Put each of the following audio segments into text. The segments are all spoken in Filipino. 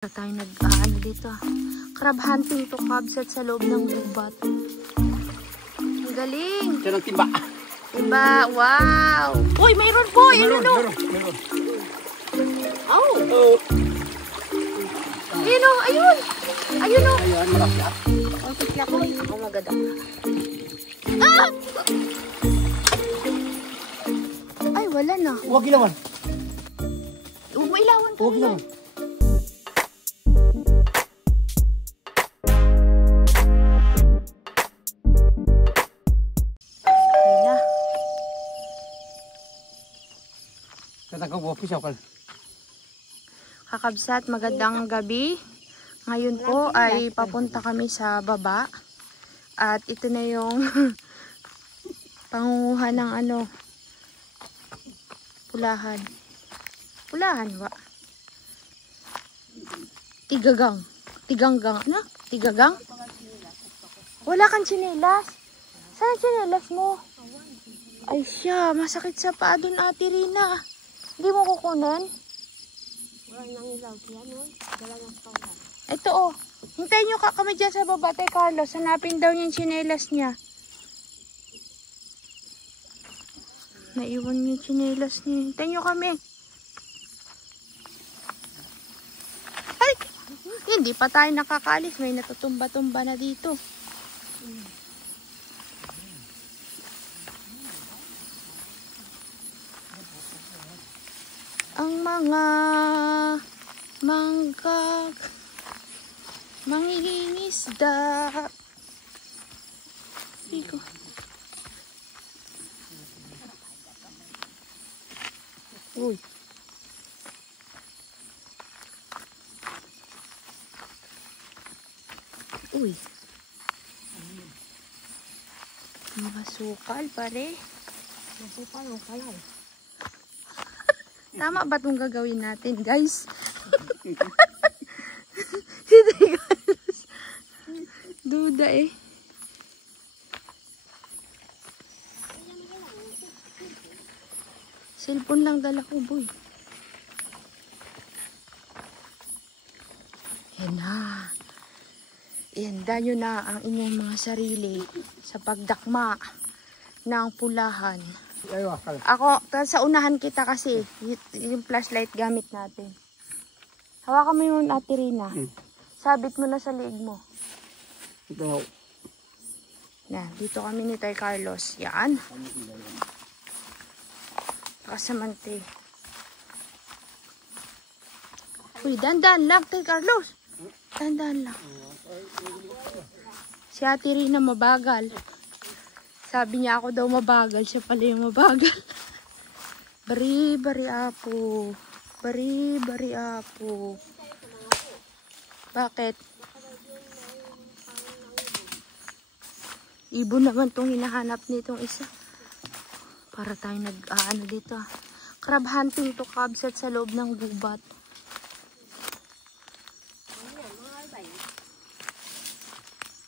Tayo nag-ano dito. Crab hunting to kabsat sa loob ng gubat. Ang galing. Ito ng timba. Timba, wow. Uy, mayroon po. Ayun o. Oh. Ayun o, ayun. Ayun o. Ayun, malaki. Ang tikla ko. Oh, maganda. Ah! Ay, wala na. Huwag ilawan. Huwag mo ilawan ka. Huwag ilawan. Kakabsat, magandang gabi. Ngayon po ay papunta kami sa baba. At ito na yung pangunguha ng pulahan. Pulahan ba? Tigagang. Tiganggang. Ano? Tigagang? Wala kang tsinelas. Saan ang tsinelas mo? Ay siya, masakit sa paa dun, Ate Rina. Hindi mo kukunin? Ito oh. Hintayin nyo kami dyan sa baba, Tay Carlos. Hanapin daw niya yung tsinelas niya. Naiwan niya yung tsinelas niya. Hintayin nyo kami. Ay! Hindi pa tayo nakakalis. May natutumba-tumba na dito. Ang mga mangingisda. Iko. Uy. Uy. Mga sukal pare. Masukal ang kalay. Tama ba itong gagawin natin, guys? Duda eh. Cellphone lang dala ko, boy. Yan na. Ihanda nyo na ang inyong mga sarili sa pagdakma ng pulahan. Ako, sa unahan kita kasi, yung flashlight gamit natin. Hawakan mo yung Ate Rina. Sabit mo na sa liig mo. Ito. Yan, dito kami ni Tay Carlos. Yan. Kasamante. Uy, dandan lang, Tay Carlos. Dandan lang. Si Ate Rina mabagal. Sabi niya ako daw mabagal. Siya pala yung mabagal. Bari apo. Bari apo. Bakit? Ibon naman tong hinahanap nitong isa. Para tayo nag-aano dito. Crab hunting to kabsat sa loob ng gubat.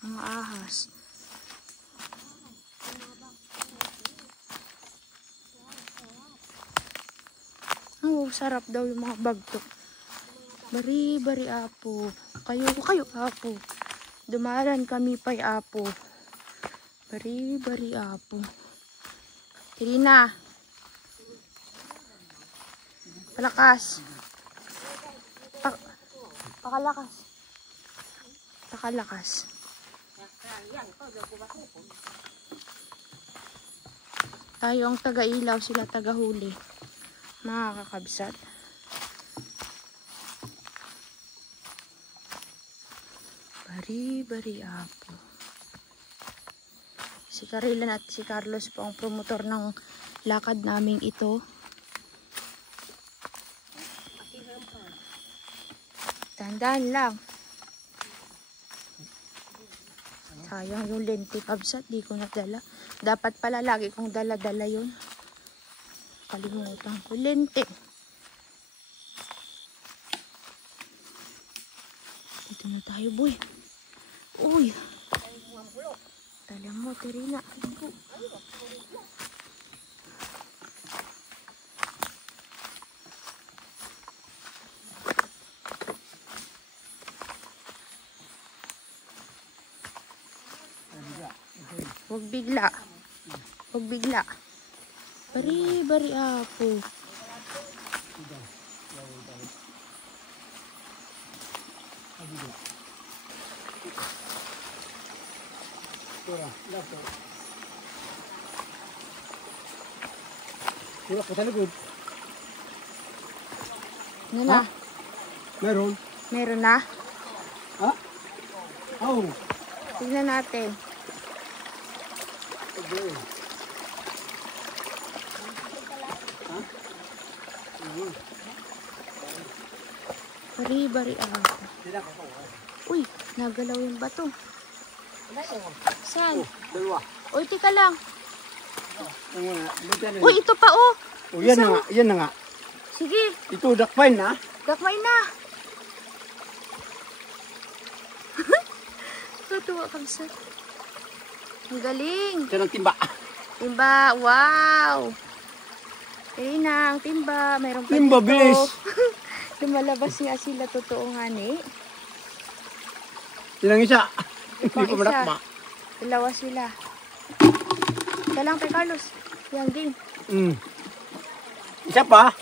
Mga ahas. Oh, sarap daw yung mga bagto. Bari apo. Kayo apo. Dumaran kami pa'y apo. Bari apo. Tirina. Palakas. Pakalakas. Tayo ang taga-ilaw, sila taga-huli. Mga kakabsat. Bari apo. Si Carilan at si Carlos po ang promotor ng lakad naming ito. Tandaan lang. Sayang yung lente, kabsat. Di ko nadala. Dapat pala lagi kong dala-dala yun. Kalimutan ko. Lente. Dito na tayo, boy. Uy. Tala mo, Terina. Huwag bigla. Huwag bigla. Bari apo. Tulak ko sa likod. Ano na? Meron. Meron na? Ha? Oh. Tignan natin. Bari apo. Uy, nagalaw yung bato. Saan? Dalawa. Uy, tika lang. Uy, Uy, ito pa oh. yan na nga. Yan na nga. Sige, Ito, dakpain na. dakmay na. Tutuwa kang sa. Ang galing. Ito ng timba. Timba, wow. Ayun na, ang timba. Mayroon pa Timba, dito. bilis. Lumalabas nga sila, totoo nga ni. Yan ang isa. Hindi Pang ko isa. madakma. Dalawa sila. Ika lang kay Carlos. Yan, game. Isa pa.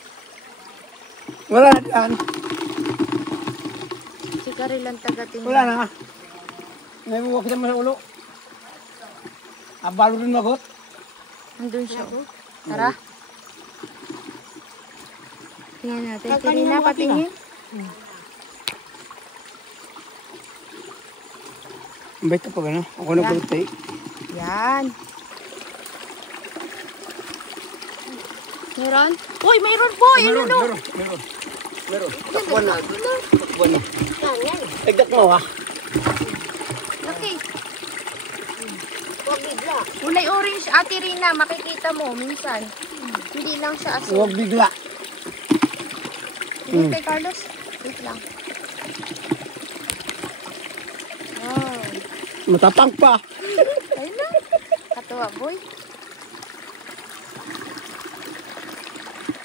Wala na dyan. Si Karel ang taga-tingin. Wala na. Naibuwa kita mo sa ulo. Abalo rin magot. Nandun siya. Tara. Tingnan natin. Tirina, patingin. Bait ka pa gano'n. Ako nagulot tayo. Yan. Meron? Uy, mayroon po! Meron. Meron. Takbuhan na. Takbuhan na. Tagdak mo ha. Laki. Kulay orange, Ate Rina. Makikita mo minsan. Hindi lang siya aso. Huwag bigla. Hindi kay Carlos. Wait lang. Wow. Matapang pa. Ayun na. Katuwa, boy.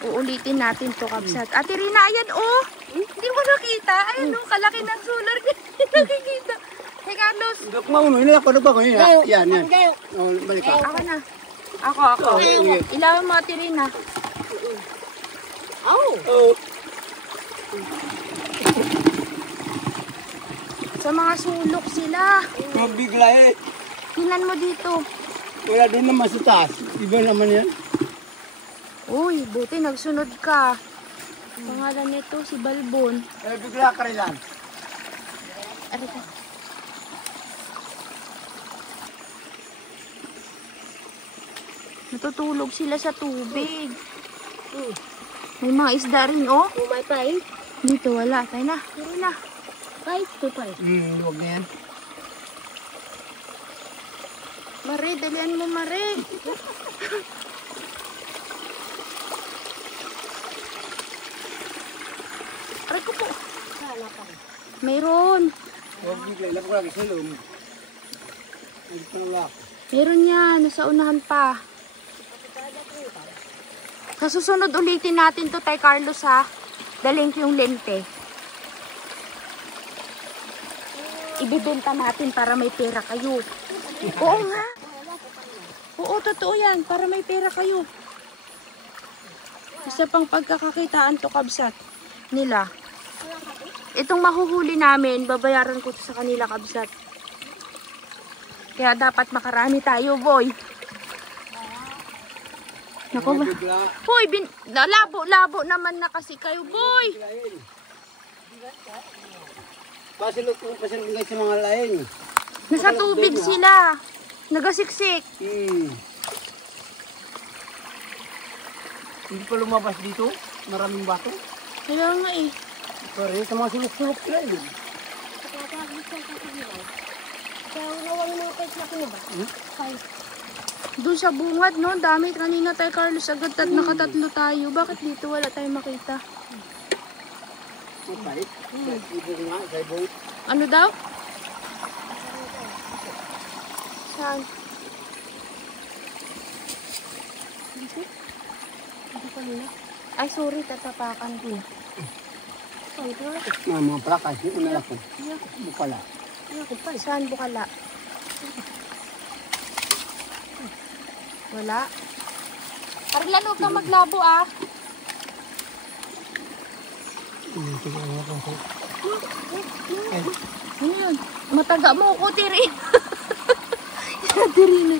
Uulitin natin to, Kabsat. Ate Rina, ayan, oh. Hindi mo nakita. Ayan, oh, kalaki ng solar. Nakikita. Hey, Carlos. Dak mo uno. Ini ako na ba ko? Yan. Oh, balik ka. Ako na. Ako. Ilawan mo, Ate Rina. Oh. Sa mga sulok sila. Huwag bigla eh. Tingnan mo dito. Wala doon naman sa taas. Iba naman yan. Uy, buti nagsunod ka. Pangalan nito, si Balbon. Bigla ka rin lang. Aray ka. Natutulog sila sa tubig. May mga isda rin, oh. May tayo. Dito, wala. Tayo na. Tara na. Huwag na yan. Mare, dalian mo, Mare. Aray ko po. Mayroon. Huwag bigla. Ilap ko lagi sa ilong. Hindi ko na wala. Meron yan. Nasa unahan pa. Sa susunod ulitin natin to, Tay Carlos, ha. Daling yung lente. Ibibenta natin para may pera kayo. Oo nga. Oo, totoo yan. Para may pera kayo. Isa pang pagkakakitaan to, Kabsat, nila. Itong mahuhuli namin, babayaran ko to sa kanila, Kabsat. Kaya dapat makarami tayo, boy. Naku ba? Bigla. Hoy, labo naman na kasi kayo, boy. Pasilot ko pasilot sa mga laing. Nasa tubig sila. Nagasiksik. Hindi pa lumabas dito. Maraming bato. Kaya nga eh. Pare, sa mga sulok-sulok sila yun. Doon sa bungad, no? Dami. Kanina tayo, Carlos, agad nakatatlo tayo. Bakit dito wala tayong makita? Mapait. Ibig nga, sa ibong. Ano daw? Saan? Dito? Dito kanina? Ay, sorry, tatapakan ko. Mga plakas, hindi ko nalako. Bukala. Saan bukala? Wala. Karlan, huwag kang maglabo ah. Ano yun? Mataga mo ako, Tiri. Tiri na.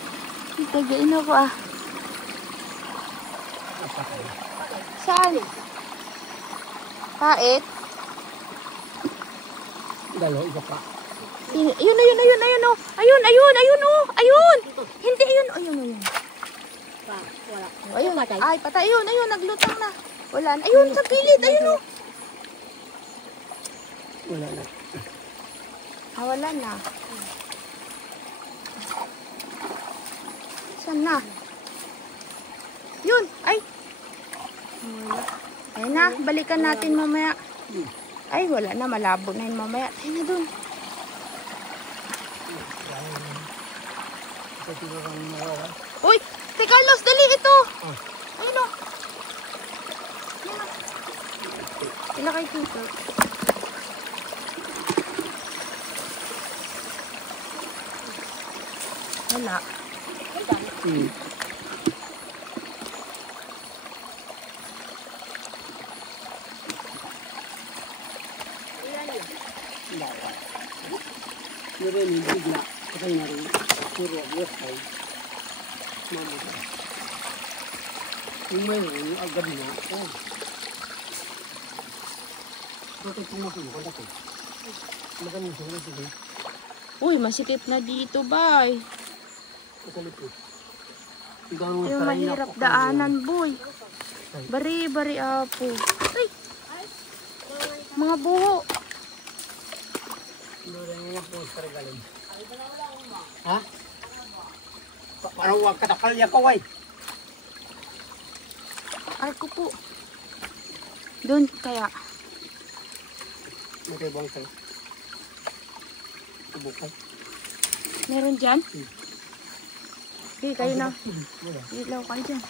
Matagain ako ah. Saan? Pait? Dalo, iba pa. Ayun, oh. Ayun, oh. Ayun. Hindi, ayun. Wala. Ayun, ay, patay. Ayun, naglutang na. Wala na. Ayun, sa gilid, ayun, oh. Wala na. Wala na. Saan na? Yun, ay. Wala. Ayun na, balikan natin mamaya. Ay, wala na, malabo na yun mamaya. Tayo na dun. Uy, si Carlos, dali ito. Ayun o. Sila kay Tito. Wala. Meron yung bigla. Patay na rin. Puro agos ay. Mabuti. Yung mayroon, yung agad na. Oh. Ito pumasok ko dati. Magaling siya. Sige. Uy, masikip na dito, bay. Kasalit ko. Yung mahirap daanan, boy. Bari, apo. Ay! Mga buho. Ha? Parang huwag katakal niya kaway. Ay ko po. Doon kaya. Matay bang kayo? Bukay. Meron dyan? Okay, kayo na. Ilaw kayo dyan.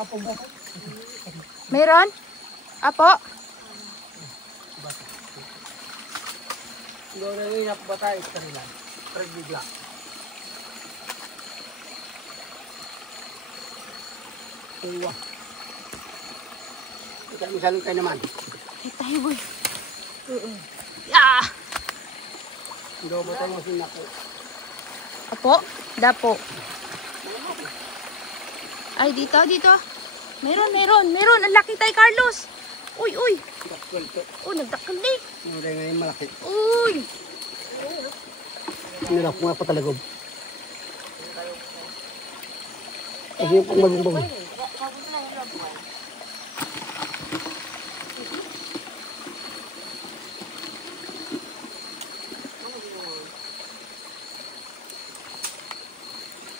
Apo ba? Meron? Apo? Gawin yung inak ba tayo sa kanila? Pero bigla. Tuwa. Misalong kayo naman. Ay, tayo boy. Ah! Gawin ba tayo masin ako? Apo? Dapo. Ay, dito. Meron. Ang laki tayo, Carlos. Uy. Dakwal to. Oh, nagdakal na eh. Gawin nga yung malaki. Uy. Nilak ko nga pa talaga. Kasi yung pang malumbang.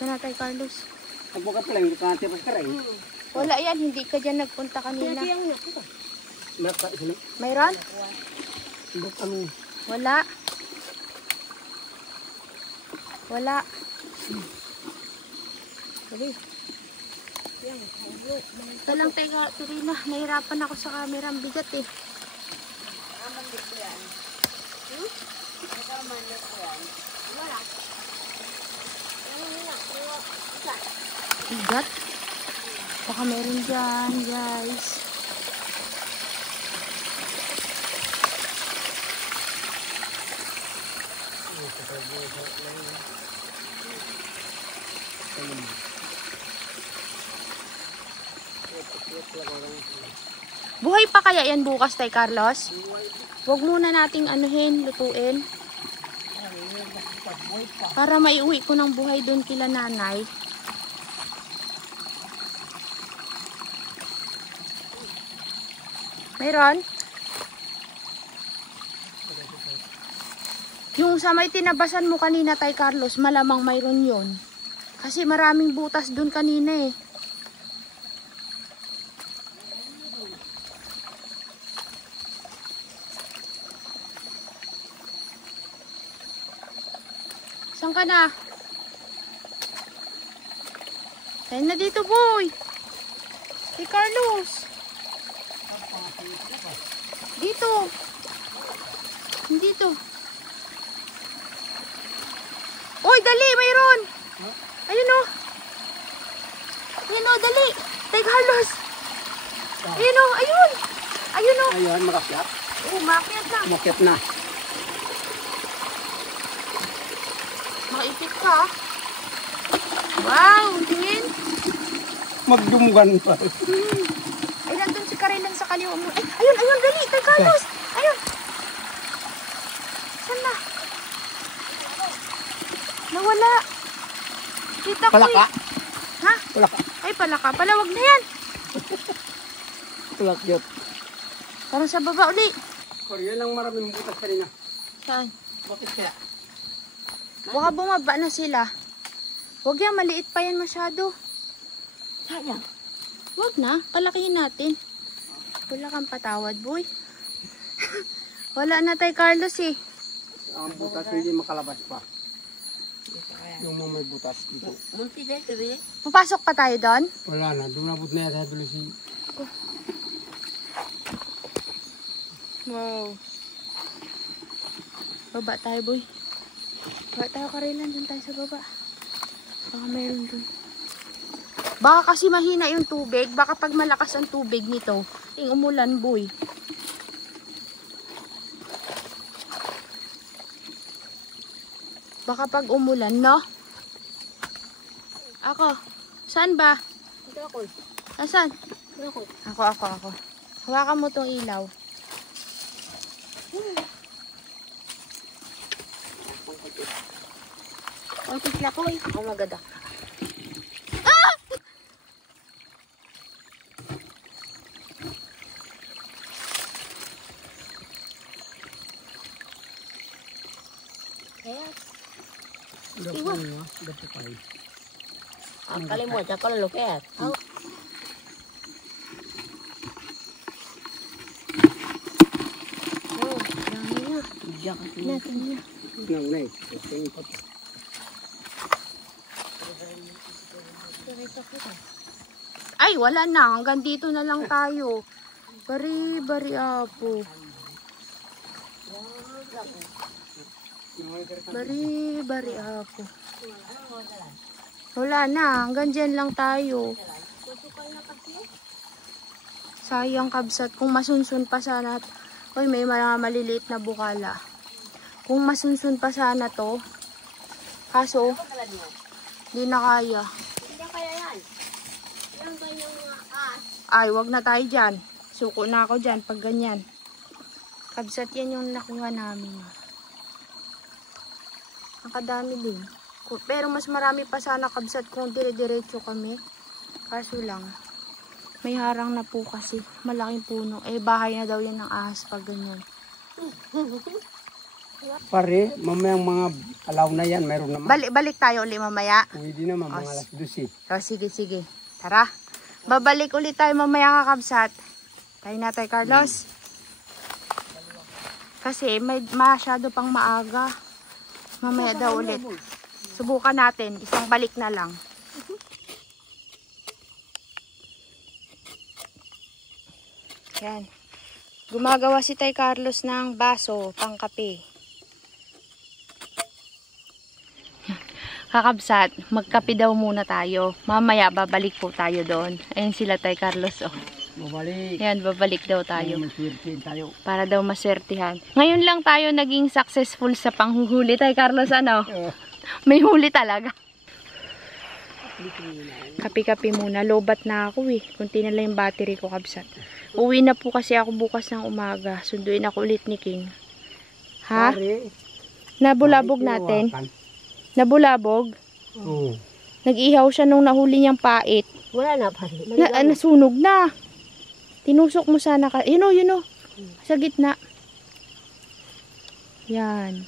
Ito na tayo, Carlos. Nagbuka pa lang, hindi pa natin ka rin. Wala yan, hindi ka dyan nagpunta kanina. Naka sila. Mayroon? Hindi kami. Wala. Sabi. Ito lang tayo, Serena. Nahirapan ako sa camera. Ang bigat eh. Bigat. Baka meron dyan, guys. Buhay pa kaya yan bukas tay Carlos? Huwag muna nating anuhin, lutuin. Para maiuwi ko ng buhay doon kila nanay. Mayroon? Yung sa may tinabasan mo kanina tay Carlos, malamang mayroon yun. Kasi maraming butas doon kanina eh. Saan ka na? Saan na dito, boy? Si Carlos. Dito. Dito. Oy, dali, mayroon. Ayun oh. Ayun o, dali. Tay Carlos. Ayun o, ayun. Ayun o. Ayun, makakyat. Umakyat na. Umakyat na. Maipit ka. Wow, tingin. Magdumugan pa. Ay, nandun si Karilan sa kaliwa mo. Ay, ayun, ayun, dali. Tay Carlos. Ayun. Saan na? Nawala. Kita ko Palaka. eh. Ha? Palaka. Ay, palaka. Palawag na yan. Palakyat. Parang sa baba uli. Korea lang maraming butas kanina. Saan? Bakit kaya? Baka bumaba na sila. Huwag yan, maliit pa yan masyado. Sayang. Huwag na, palakihin natin. Wala kang patawad, boy. Wala na tayo, Carlos eh. Ang butas hindi makalabas pa. Yung mga may butas dito. Papasok pa tayo doon? Wala na, dumabot na yata tuloy si... Wow. Baba tayo, boy. Baba tayo, Karilan. Doon tayo sa baba. Baka mayroon doon. Baka kasi mahina yung tubig. Baka pag malakas ang tubig nito, yung umulan, boy. Baka pag umulan, no? Ako. Saan ba? Ito ako. Asan? Ako. Ako. Hawakan mo tong ilaw. Ang tikla ko eh. Ang maganda. Iwa. Dapat tayo. Ang kalimutan ko lupet. Oh, dami na. Diyan ka Natin na. Nangnay. Ito pa. Ay, wala na. Hanggang dito na lang tayo. Bari apo. Bari apo. Wala na. Hanggang dyan lang tayo. Sayang kabsat. Kung masunsun pa sana. Uy, may mga maliliit na bukala. Kung masunsun pa sana to. Kaso, di na kaya. Hindi kaya yan. Yan ba yung Ay, wag na tayo dyan. Suko na ako dyan pag ganyan. Kabsat yan yung nakuha namin. Nakadami din. Pero mas marami pa sana kabsat kung dire-diretso kami. Kaso lang, may harang na po kasi. Malaking puno. Eh, bahay na daw yan ng ahas pag ganyan. Pare, mamayang mga alaw na yan, mayroon naman. Balik tayo ulit mamaya. Pwede naman, mga alas 12. O, sige. Tara. Babalik ulit tayo mamaya kakabsat. Tayo na tayo, Carlos. Kasi may masyado pang maaga. Mamaya daw ulit. Subukan natin. Isang balik na lang. Yan. Gumagawa si Tay Carlos ng baso, pang kape. Kakabsat, magkape daw muna tayo. Mamaya babalik po tayo doon. Ayun sila Tay Carlos. Oh. Babalik. Yan, babalik daw tayo. Maswerte tayo. Para daw maswertihan. Ngayon lang tayo naging successful sa panghuhuli. Tay Carlos, ano? May huli talaga. Kapi-kapi muna. Lobat na ako eh. Kunti na lang yung battery ko, kabsat. Uwi na po kasi ako bukas ng umaga. Sunduin ako ulit ni King. Ha? Pare, Nabulabog natin. Nabulabog? Oo. Nag-ihaw siya nung nahuli niyang pait. Wala na pa. Nasunog na. Tinusok mo sana ka. Yun o. Sa gitna. Yan.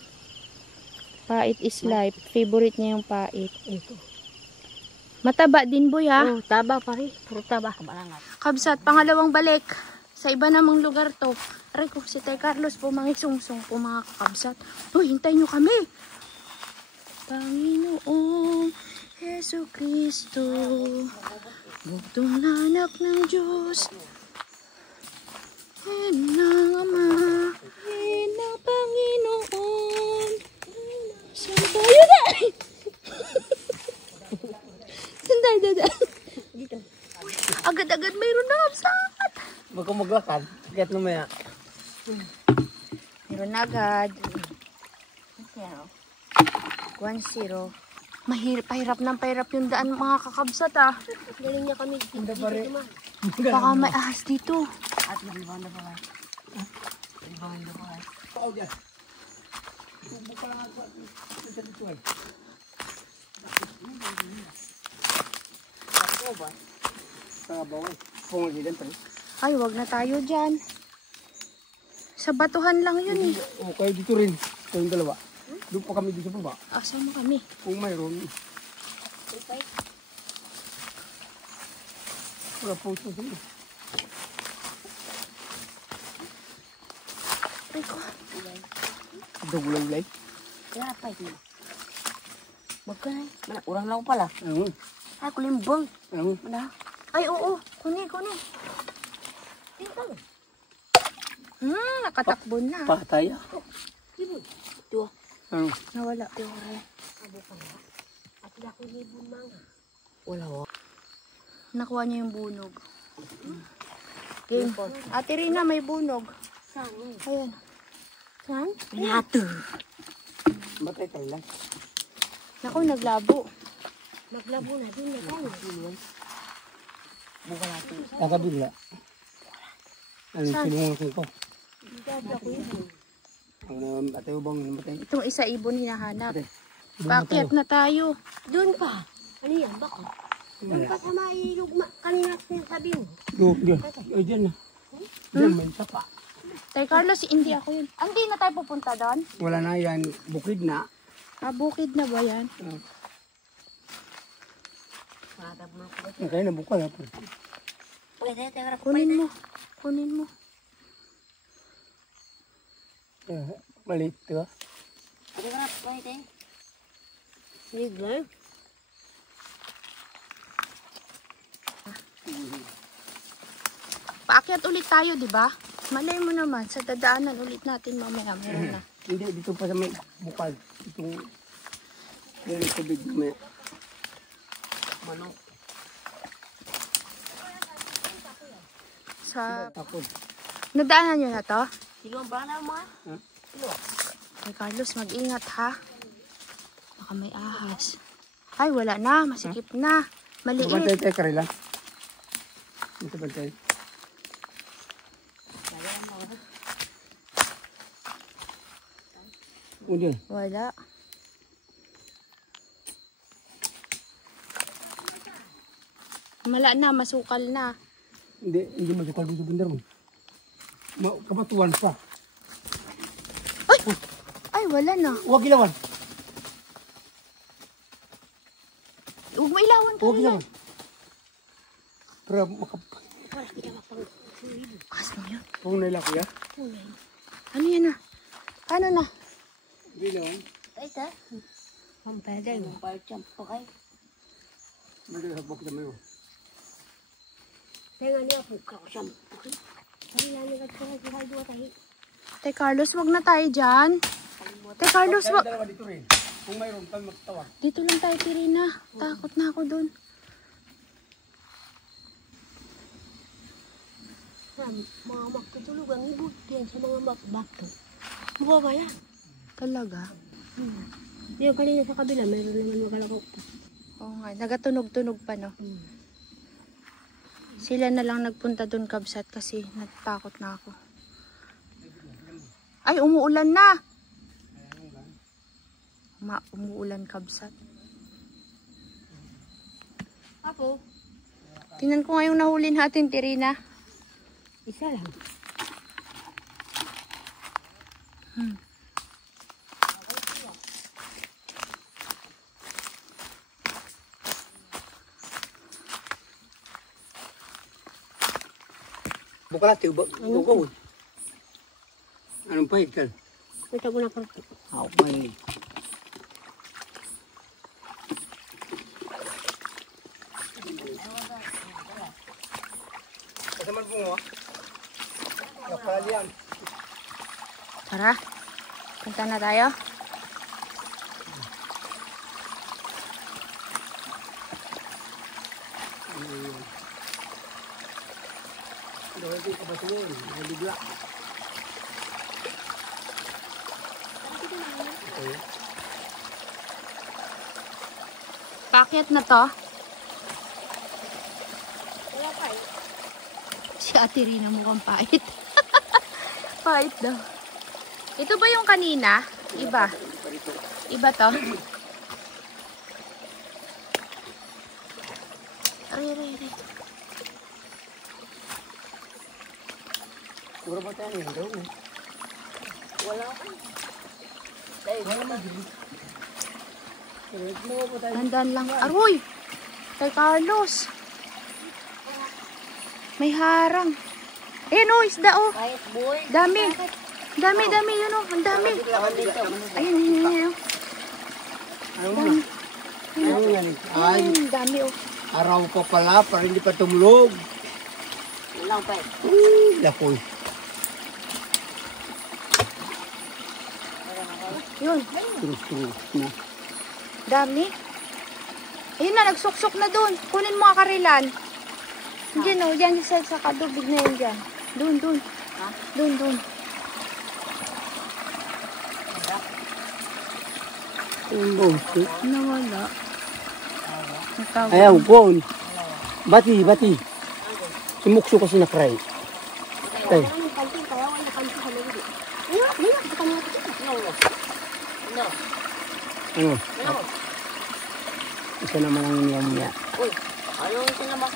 Pait is life. Favorite niya yung pait. Ito. Mataba din, boy, ha? Oh, taba pa rin. Puro taba. Kabalangat. Kabsat, pangalawang balik. Sa iba namang lugar to. Aray ko, si Tay Carlos po, mga sungsong po, mga kakabsat. Uy, hintay nyo kami. Panginoong Heso Kristo, bugtong na anak ng Diyos, ng Ama, ng Panginoon. Saan tayo na? Saan tayo dada? Dito. Huwag kang maglakad. Sakit namaya. Meron na agad. 1-0. Pahirap ng pahirap yung daan mga kakabsat ah. Galing niya kami. Hindi pa rin. Baka may ahas dito. At nalibang na ba? Nalibang na ba? Oo, dyan. Tubo ka lang ako. Sa dito ay. Ako ba? Sa bawal. Pungol dyan pa rin. Ay, wag na tayo dyan. Sa batuhan lang yun eh. O, kayo dito rin. Kayong dalawa. Doon pa kami dito sa baba. Asama kami. Kung mayroon. Wala po ito sa iyo. Ay ko. Dugulay-ulay. Kaya pa ito. Magkay. Urang lang pala. Ano? Ay, kulimbong. Ano? Mana? Ay, oo. Kunin. Ito. Nakatakbo na. Patay ah. Libon. Ito. Ano? Nawala. Abo ka na. At ako libon mga. Wala ko. Nakuha niya yung bunog. Game. Ate Rina, may bunog. Saan? Ayan. Saan? Nato. Batay tayo lang. Naku, naglabo. Maglabo na din na tayo. Buka natin. Kakabigla. Ano yung sinungan ko? Dati ako yun. Ako na atay ubang namatay. Itong isa ibon hinahanap. Ate. Paakyat na tayo. Doon pa. Ano yan? Baka? Doon pa sa may lugma. Kanina sinasabi mo. Diyan. Ay, dyan na. Diyan, may isa pa. Tay Carlos, hindi ako yun. Hindi na tayo pupunta doon? Wala na yan. Bukid na. Bukid na ba yan? Kaya na bukal. Kunin mo. Malit, di ba? Nigla. Paakyat ulit tayo, di ba? Malay mo naman, sa dadaanan ulit natin mamaya. Meron na. Hindi, dito pa sa may bukal. Itong yung tubig na may manok. Sa... Takot. Nadaanan nyo na to? Sino ang bala mga? Ay, Carlos, mag-ingat ha. Baka may ahas. Ay, wala na. Masikip na. Mabantay Maliit. tayo karila. Dito bantay. Undi. Wala. Mala na, masukal na. Hindi magkakal dito bundar mo. Kabatuan pa. Ay, wala na. Huwag ilawan. Huwag mo ilawan ka Huwag nila. ilawan. Pero Kas mo yun. kung nailaki ya. Ano yan na? Paano na? Hindi ilawan. Ay, ta. Pampaday mo. Pampalcham pa kayo. Hindi habok na mayo. Kaya nga niya po ka siyam. Ay, nanigat ka na siya dua tayo. Tay Carlos, wag na tayo dyan. Tay Carlos, Kaya wag. dalawa dito rin. Kung mayroon tayo magtawa. Dito lang tayo, Tirina. Takot na ako dun. Mga magtutulog ang ibot yan sa mga bakto. Mababa yan. Talaga? Yung kanina sa kabila, mayroon naman makalako. Oo nga, nagatunog-tunog pa no. Sila na lang nagpunta dun, Kabsat, kasi natakot na ako. Ay, umuulan na! Umuulan, Kabsat. Apo, Tingnan ko ngayong nahuli natin, Tirina. isa lang. Bukala tayo ba? Bukaw. Anong pahit ka? Ito ko na pa. Ako may. Kasaman po mo. Kapalian. Tara, punta na tayo. Hindi ka ba tumulong? Nabigla. Pakyat na to. Si Ate Rina mukhang pait. Pait daw. Ito ba yung kanina? Iba. Iba to. Ari. Puro ba tayo yan daw? Wala ko. Wala magiging. Dandan lang. Aroy! Kay Carlos. May harang. Ayan o, isda o. Kahit boy. Dami. Dami. Yun o. Ang dami. Ayun. Ayaw na. Ayaw yan eh. Ay, Ayun, dami o. araw pa pala, para hindi pa tumulog. Walang pa. Lakoy. Yun. Turus na. Dami. Ayun na, nagsuksok na doon. Kunin mo ang karilan. Diyan o, diyan sa kadubig na yun dyan. Doon. Ha? Doon. Ang bongsi. Nawala. Natawag. Ayaw, phone. Bati. Sumukso kasi na cry. Tay. Ano? Isa naman ang niyam niya. Uy, anong sinamak?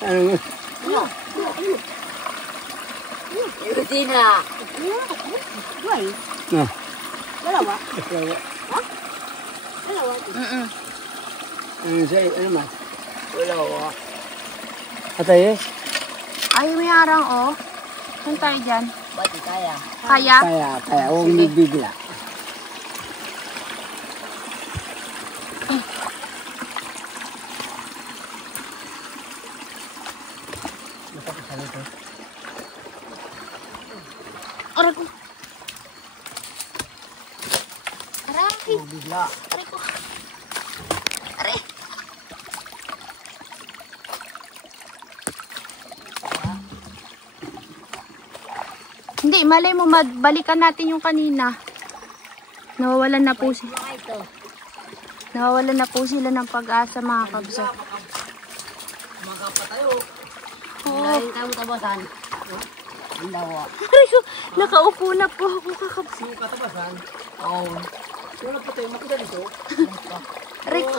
Ano nga? Rutina. Uy, Na. dalawa. Dalawa. Dalawa. Ano sa'yo? Ano man? Dalawa. Atay eh? Ay, may harang o. Saan tayo dyan? Bati kaya. Kaya? Kaya. Huwag bigla. Aray ko. Aray. Huwag bigla. Aray ko. Aray. Hindi, malay mo, balikan natin yung kanina. Nawawalan na po sila. Nawawalan na po sila ng pag-asa, mga kabsa. Oo. Dahil kayong tabasan. Ang dawa. Aray ko, nakaupo na po ako, kakabsa. Yung katabasan? Oo. Wala pa tayo makita dito. Aray ko.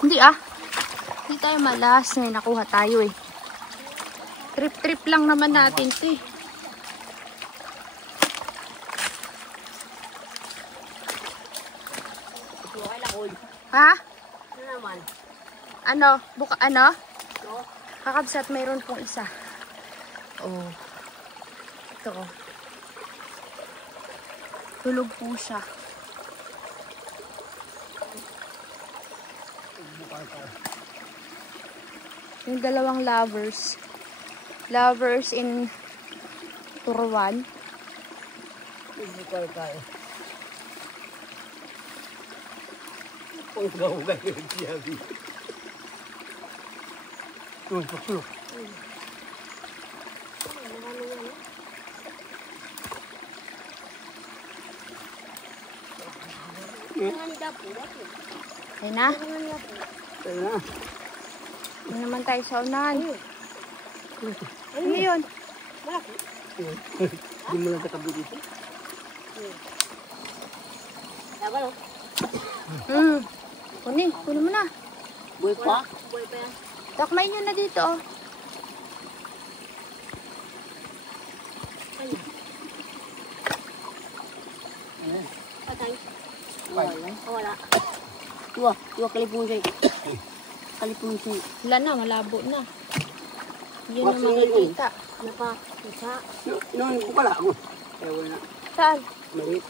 Hindi Hindi tayo malas. May nakuha tayo eh. Trip lang naman natin ito eh. Ha? Ano naman? Ano? Ano? No? Kakabsat, mayroon pong isa. Oh. Ito oh. Tulog po siya. Yung dalawang lovers. Lovers in Turuan. Bukal tayo. Huwag yung siyabi. Sulok. Ayun na. Tayo na. Ano naman tayo sa unahan. Ano yun? Hindi mo lang katabi dito. Kunin mo na. Buhay pa? Takmay nyo na dito oh. Patay. Wala. Tuwa kalipunsi. Kalipunsi. Wala na, malabo na. Yun Wak, ang makikita. Ano pa? Isa. Noon ko pala ako. Kaya wala. Saan? Maliit.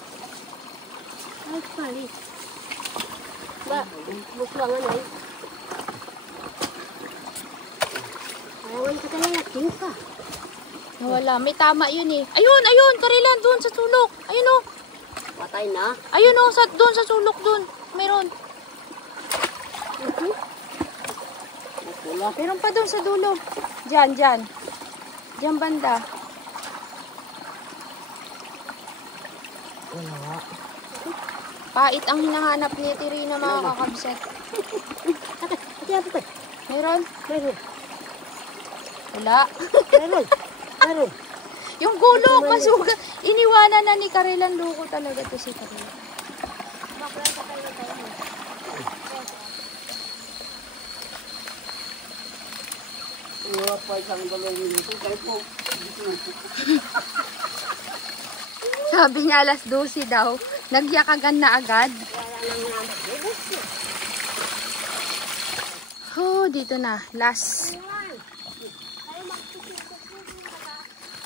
Ay, pali. Ba, buklangan ay. Ayawan ka tayo natin ka. Wala, may tama yun eh. Ayun, Karilan, doon sa sulok. Ayun oh. Patay na. Ayun oh, doon sa sulok doon. Meron. Wala. Meron pa doon sa dulo. Diyan, diyan. Diyan banda. Wala. Pait ang hinahanap ni Tirina, mga kakabsat. Meron? Meron. Wala. Meron. Meron. Yung gulok, masuga. Iniwanan na ni Karelan. Loko talaga to si Karelan. Wala pa isang 2 minuto. Kaya po. Sabi niya alas 12 daw. Nagyakagan na agad. Oh, dito na. Last.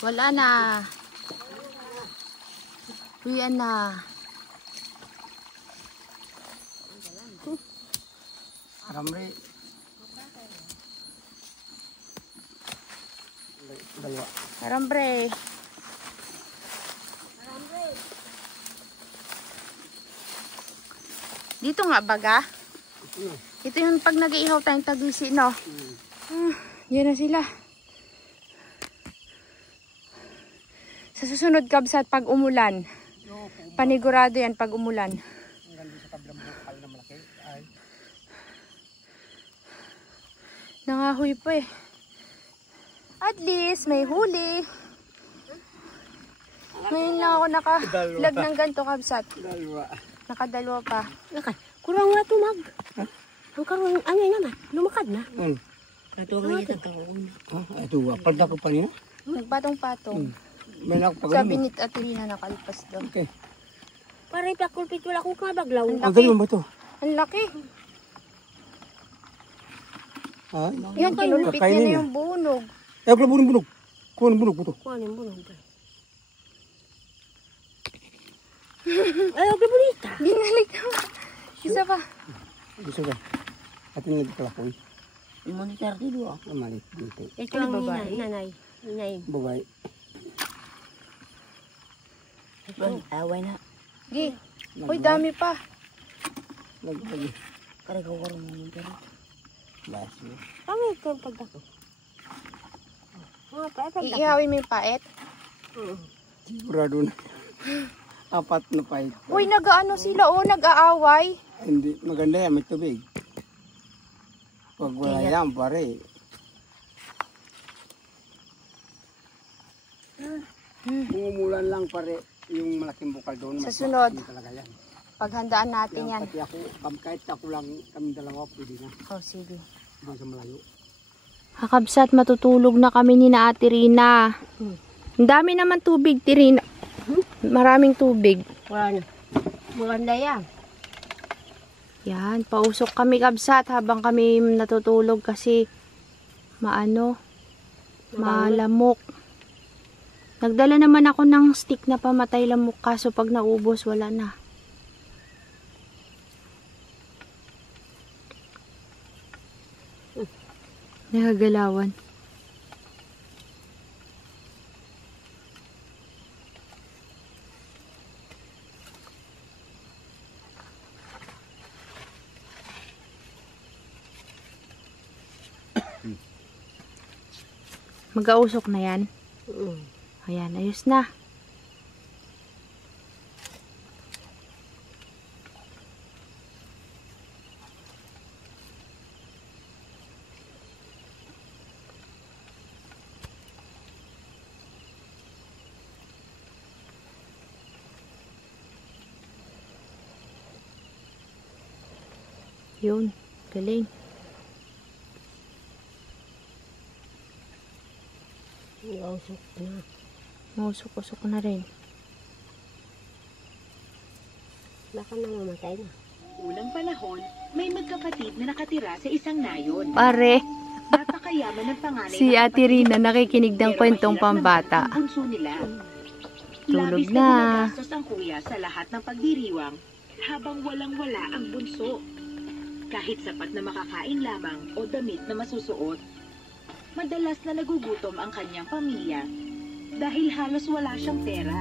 Wala na. Uyan na. Ramre. Dalawa. Arambre. Dito nga baga. Ito yung pag nag-iihaw tayong tagisi, no? Yan na sila. Sa susunod kabsat pag umulan. Panigurado yan pag umulan. Ang ganda sa kabilang bukal na malaki. Ay. Nangahoy pa eh. At least may huli. Ngayon lang ako naka-vlog ng ganito kabsat. Dalawa. Nakadalawa pa. Kurang nga tumag. Ang karong ano naman, lumakad na. Ito ang mga taon. Ito, apalda ko pa niya. Nagpatong-patong. May nakapagano. Sabi ni Atilina nakalipas doon. Okay. Para ipakulpit wala akong kabaglaw. Ang Ang laki. ganun ba ito? Ang laki. Ha? Yan, kinulpit niya Kakainin na niya. yung bunog. Eh, ako lang bunog. Kuha ng bunog po ito. Kuha ng bunog. Ay, okay bonita. Binalik naman. Isa pa. Gusto ka? Ating nagkalakoy. Yung monitor dito ah. Ang maliit dito. Ito Ano, ang babae? nanay. Nanay. Babae. Away na. Gi. Uy, dami pa. Nagpagi. Karagaw ko rin monitor. Last year. Kami ito ang pagdako. Mga pagdako. Iihawin mo yung paet. Sigurado na. 4 na pa ito. Uy, nag-ano sila oh, nag-aaway. Hindi, maganda yan, may tubig. Pag wala yan, pare. Kung umulan lang, pare, yung malaking bukal doon. Sa sunod. mas talaga yan. Paghandaan natin yan. Pati ako, kahit ako lang, kami dalawa, pwede na. Oh, sige. Hanggang sa malayo. Kakabsat, matutulog na kami ni na Ate Rina. Ang dami naman tubig, Tirina. Maraming tubig. Wala na. Maganda yan. Yan, pausok kami kabsat habang kami natutulog kasi malamok. Nagdala naman ako ng stick na pamatay lamok kaso pag naubos wala na. Nagagalawan. Mag-ausok na yan. Ayan, ayos na. Yun, galing. Usok na. Mausok-usok na rin. Baka namamatay na. Unang panahon, may magkapatid na nakatira sa isang nayon. Pare, Napakayaman ng panganay si na Ate Rina nakikinig ng pero kwentong mahirap pambata. naman ang bunso nila. Tulog Labis na. gumagastos ang kuya sa lahat ng pagdiriwang habang walang-wala ang bunso. Kahit sapat na makakain lamang o damit na masusuot, madalas na nagugutom ang kanyang pamilya dahil halos wala siyang pera.